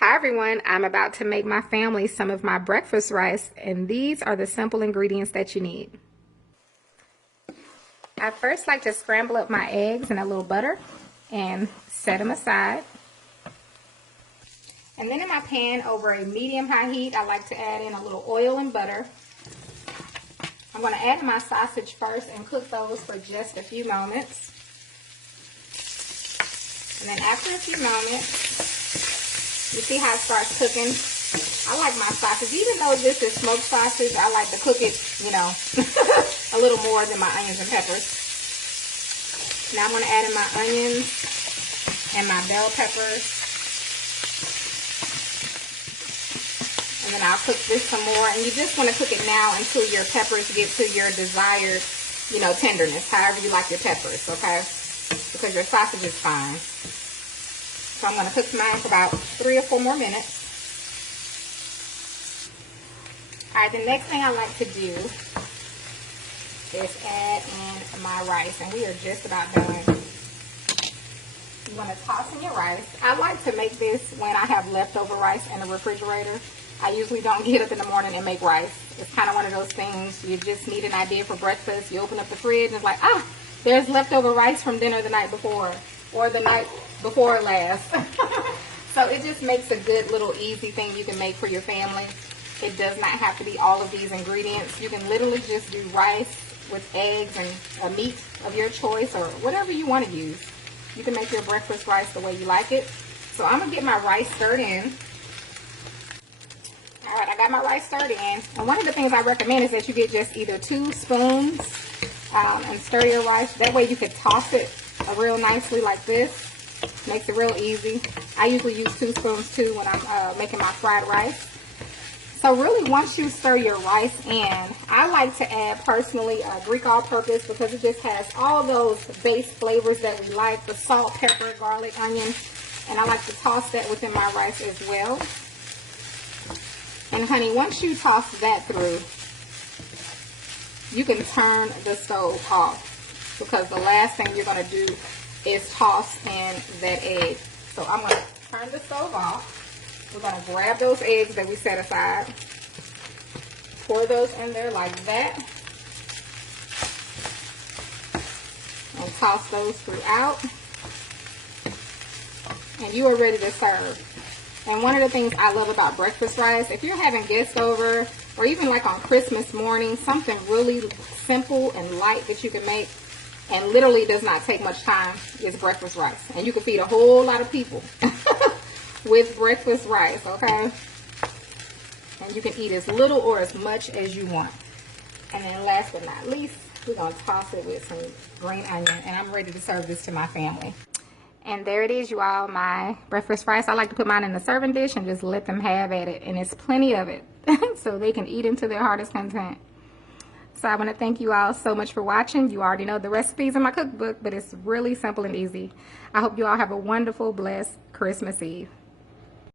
Hi everyone, I'm about to make my family some of my breakfast rice, and these are the simple ingredients that you need. I first like to scramble up my eggs in a little butter and set them aside. And then in my pan over a medium-high heat, I like to add in a little oil and butter. I'm going to add my sausage first and cook those for just a few moments. And then after a few moments, you see how it starts cooking? I like my sausage, even though this is smoked sausage, I like to cook it, a little more than my onions and peppers. Now I'm going to add in my onions and my bell peppers. And then I'll cook this some more. And you just want to cook it now until your peppers get to your desired, tenderness, however you like your peppers, okay? Because your sausage is fine. So I'm going to cook mine for about 3 or 4 more minutes. Alright, the next thing I like to do is add in my rice. And we are just about done. You want to toss in your rice. I like to make this when I have leftover rice in the refrigerator. I usually don't get up in the morning and make rice. It's kind of one of those things, you just need an idea for breakfast. You open up the fridge and it's like, there's leftover rice from dinner the night before. Or the night before last. So it just makes a good little easy thing you can make for your family. It does not have to be all of these ingredients. You can literally just do rice with eggs and a meat of your choice or whatever you want to use. You can make your breakfast rice the way you like it. So I'm going to get my rice stirred in. Alright, I got my rice stirred in. And one of the things I recommend is that you get just either 2 spoons and stir your rice. That way you can toss it real nicely like this. Makes it real easy. I usually use 2 spoons too when I'm making my fried rice. So really, once you stir your rice in, I like to add personally Greek all-purpose because it just has all those base flavors that we like, the salt, pepper, garlic, onion, and I like to toss that within my rice as well. And honey, once you toss that through, you can turn the stove off because the last thing you're going to do is toss in that egg. So I'm going to turn the stove off. We're going to grab those eggs that we set aside, pour those in there like that, and toss those throughout, and you are ready to serve. And one of the things I love about breakfast rice, if you're having guests over, or even like on Christmas morning, something really simple and light that you can make, and literally does not take much time, is breakfast rice. And you can feed a whole lot of people with breakfast rice, okay? And you can eat as little or as much as you want. And then last but not least, we're going to toss it with some green onion. And I'm ready to serve this to my family. And there it is, you all, my breakfast rice. I like to put mine in the serving dish and just let them have at it. And it's plenty of it. So they can eat into their heart's content. So I want to thank you all so much for watching. You already know the recipes in my cookbook, but it's really simple and easy. I hope you all have a wonderful, blessed Christmas Eve.